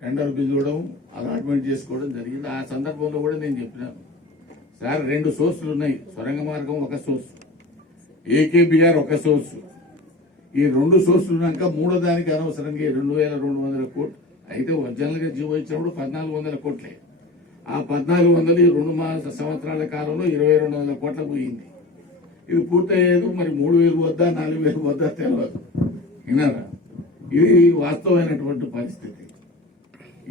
Tender పిలవడం allotment చేసుకోవడం జరిగింది. ఆ సందర్భంలో కూడా నేను చెప్పినాను, సార్ 2 సోర్సులు ఉన్నాయి, సొరంగ మార్గం ఒక సోర్సు, ఏకేబిఆర్ ఒక సోర్సు. ఈ 2 సోర్సులు ఉన్నాక మూడో దానికి అనవసరంగా 2200 కోట్లు అయితే ఒరిజినల్గా జీవో ఇచ్చినప్పుడు 1400 కోట్లే. ఆ 1400 ఈ 2 సంవత్సరాల కాలంలో 2200 కోట్ల పోయింది. ఇది పూర్తయ్యేది మరి 3000 వద్దా 4000 వద్దా తెలియదు. విన్నారా? ఇది వాస్తవమైనటువంటి పరిస్థితి.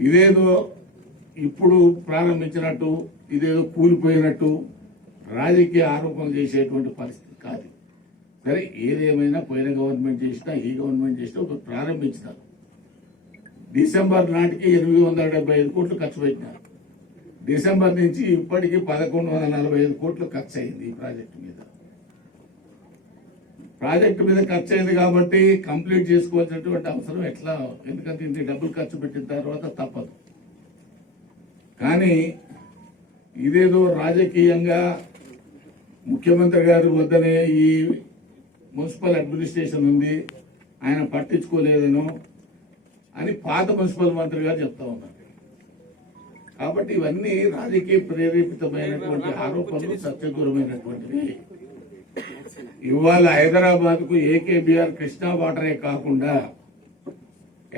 ఇదేదో ఇప్పుడు ప్రారంభించినట్టు, ఇదేదో కూలిపోయినట్టు రాజకీయ ఆరోపణలు చేసేటువంటి పరిస్థితి కాదు. సరే, ఏదేమైనా పోయిన గవర్నమెంట్ చేసినా ఈ గవర్నమెంట్ చేసినా ఒక ప్రారంభించినారు. డిసెంబర్ నాటికి 875 కోట్లు ఖర్చు పెట్టినారు. డిసెంబర్ నుంచి ఇప్పటికీ 1145 కోట్లు ఖర్చు అయింది ఈ ప్రాజెక్టు మీద. ఖర్చు అయింది కాబట్టి కంప్లీట్ చేసుకోవాల్సినటువంటి అవసరం ఎట్లా, ఎందుకంటే ఇంత డబ్బులు ఖర్చు పెట్టిన తర్వాత తప్పదు. కానీ ఇదేదో రాజకీయంగా ముఖ్యమంత్రి గారి వద్దనే ఈ మున్సిపల్ అడ్మినిస్ట్రేషన్ ఉంది, ఆయన పట్టించుకోలేదనో అని పాత మున్సిపల్ మంత్రి గారు చెప్తా ఉన్నారు. కాబట్టి ఇవన్నీ రాజకీయ ప్రేరేపితమైనటువంటి ఆరోపణలు, సత్యదూరమైనటువంటివి. ఇవాళ హైదరాబాద్ కు ఏకేబిఆర్ కృష్ణా వాటరే కాకుండా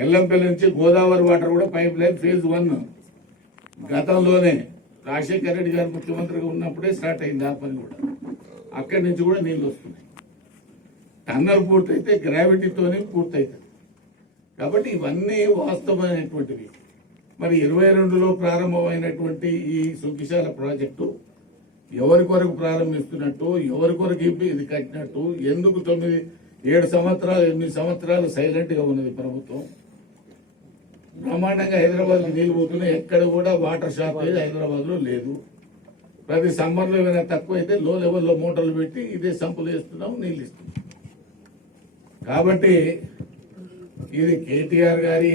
ఎల్లంపల్లి నుంచి గోదావరి వాటర్ కూడా పైప్ లైన్ ఫేజ్ 1 గతంలోనే రాజశేఖర రెడ్డి గారు ముఖ్యమంత్రిగా ఉన్నప్పుడే స్టార్ట్ అయింది. ఆ పని కూడా అక్కడి నుంచి కూడా నీళ్లు వస్తున్నాయి. టన్నల్ పూర్తయితే గ్రావిటీతోనే పూర్తవుతుంది. కాబట్టి ఇవన్నీ వాస్తవమైనటువంటివి. మరి 22లో ప్రారంభమైనటువంటి ఈ సుఖిశాల ప్రాజెక్టు ఎవరి కొరకు ప్రారంభిస్తున్నట్టు, ఎవరి కొరకు ఇది కట్టినట్టు, ఎందుకు 7 సంవత్సరాలు 8 సంవత్సరాలు సైలెంట్ గా ఉన్నది ప్రభుత్వం? బ్రహ్మాండంగా హైదరాబాద్ నీళ్లు పోతున్నాయి. ఎక్కడ కూడా వాటర్ షార్టేజ్ హైదరాబాద్ లో లేదు. ప్రతి సమ్మర్ లో ఏమైనా తక్కువ అయితే లో లెవెల్లో మోటార్లు పెట్టి ఇదే సంపులు వేస్తున్నాం, నీళ్ళు ఇస్తున్నాం. కాబట్టి ఇది కేటీఆర్ గారి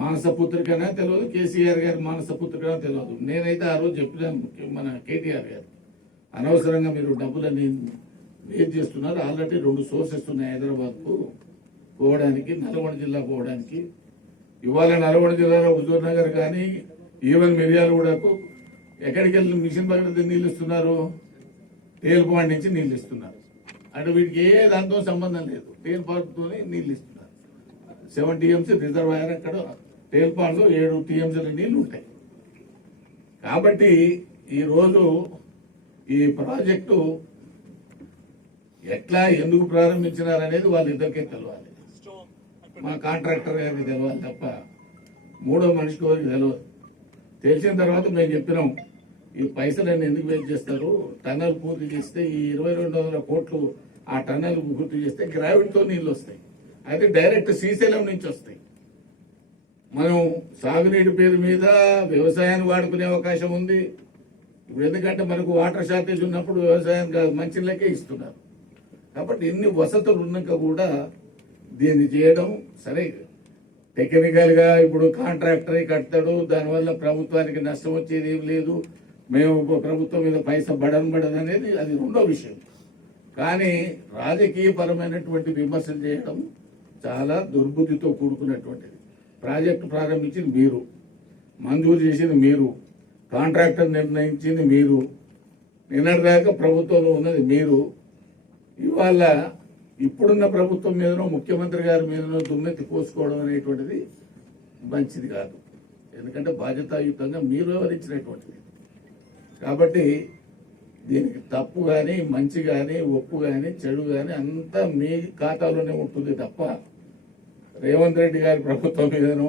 మానసపుత్రికనా తెలియదు, కేసీఆర్ గారి మానసపుత్రికనా తెలియదు. నేనైతే ఆ రోజు చెప్పినాను మన కేటీఆర్ గారు, అనవసరంగా మీరు డబ్బులన్నీ వేస్ట్ చేస్తున్నారు. ఆల్రెడీ 2 సోర్సెస్ ఉన్నాయి హైదరాబాద్ కు పోవడానికి, నల్గొండ జిల్లా పోవడానికి. ఇవాళ నల్గొండ జిల్లాలో హుజూర్ నగర్ కానీ ఈవెన్ మిర్యాలగూడకు ఎక్కడికి వెళ్ళి మిషన్ భగీరథ నీళ్ళు ఇస్తున్నారు, తేల్పాడు నుంచి నీళ్ళు ఇస్తున్నారు. అంటే వీటికి ఏ దాంతో సంబంధం లేదు, తేల్పాడుతోనే నీళ్ళు ఇస్తున్నారు. 7 టీఎంసీ రిజర్వాయర్ అక్కడ తేల్పాడులో 7 టీఎంసీల నీళ్లు ఉంటాయి. కాబట్టి ఈరోజు ఈ ప్రాజెక్టు ఎట్లా ఎందుకు ప్రారంభించినారనేది వాళ్ళిద్దరికే తెలవాలి. మా కాంట్రాక్టర్ గారికి తెలవాలి తప్ప మూడో మనిషికి వారికి తెలియదు. తెలిసిన తర్వాత మేము చెప్పినాం, ఈ పైసలన్నీ ఎందుకు వేస్ట్ చేస్తారు, టన్నల్ పూర్తి చేస్తే ఈ 2200 కోట్లు ఆ టన్నల్ పూర్తి చేస్తే గ్రావిటీతో నీళ్ళు వస్తాయి. అయితే డైరెక్ట్ శ్రీశైలం నుంచి వస్తాయి. మనం సాగునీటి పేరు మీద వ్యవసాయాన్ని వాడుకునే అవకాశం ఉంది. ఇప్పుడు ఎందుకంటే మనకు వాటర్ షార్టేజ్ ఉన్నప్పుడు వ్యవసాయం మంచిలకే ఇస్తున్నారు. కాబట్టి ఎన్ని వసతులు ఉన్నాక కూడా దీన్ని చేయడం సరే. టెక్నికల్ గా ఇప్పుడు కాంట్రాక్టర్ కడతాడు, దానివల్ల ప్రభుత్వానికి నష్టం వచ్చేది ఏం లేదు, మేము ప్రభుత్వం మీద పైసా బడన్ అనేది అది రెండో విషయం. కానీ రాజకీయ పరమైనటువంటి విమర్శలు చేయడం చాలా దుర్బుద్ధితో కూడుకున్నటువంటిది. ప్రాజెక్టు ప్రారంభించింది మీరు, మంజూరు చేసింది మీరు, కాంట్రాక్టర్ నిర్ణయించింది మీరు, నిన్నటిదాకా ప్రభుత్వంలో ఉన్నది మీరు. ఇవాళ ఇప్పుడున్న ప్రభుత్వం మీదనో ముఖ్యమంత్రి గారి మీదనో దుమ్మెత్తి పోసుకోవడం అనేటువంటిది మంచిది కాదు. ఎందుకంటే బాధ్యతాయుతంగా మీరు వివరించినటువంటిది. కాబట్టి దీనికి తప్పు కానీ మంచి కానీ ఒప్పు కానీ చెడు కానీ అంతా మీ ఖాతాలోనే ఉంటుంది తప్ప రేవంత్ రెడ్డి గారి ప్రభుత్వం మీదనో,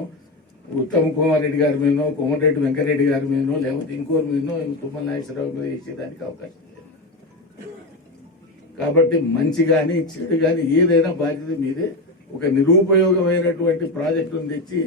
ఉత్తమ్ కుమార్ రెడ్డి గారి మీదనో, కోమటిరెడ్డి వెంకరెడ్డి గారి మీదనో, లేకపోతే ఇంకోరి మీదనో, తుమ్మల నాగేశ్వరరావు మీద వేసేదానికి అవకాశం లేదు. కాబట్టి మంచి కానీ చెడు కానీ ఏదైనా బాధ్యత మీదే. ఒక నిరుపయోగమైనటువంటి ప్రాజెక్టును తెచ్చి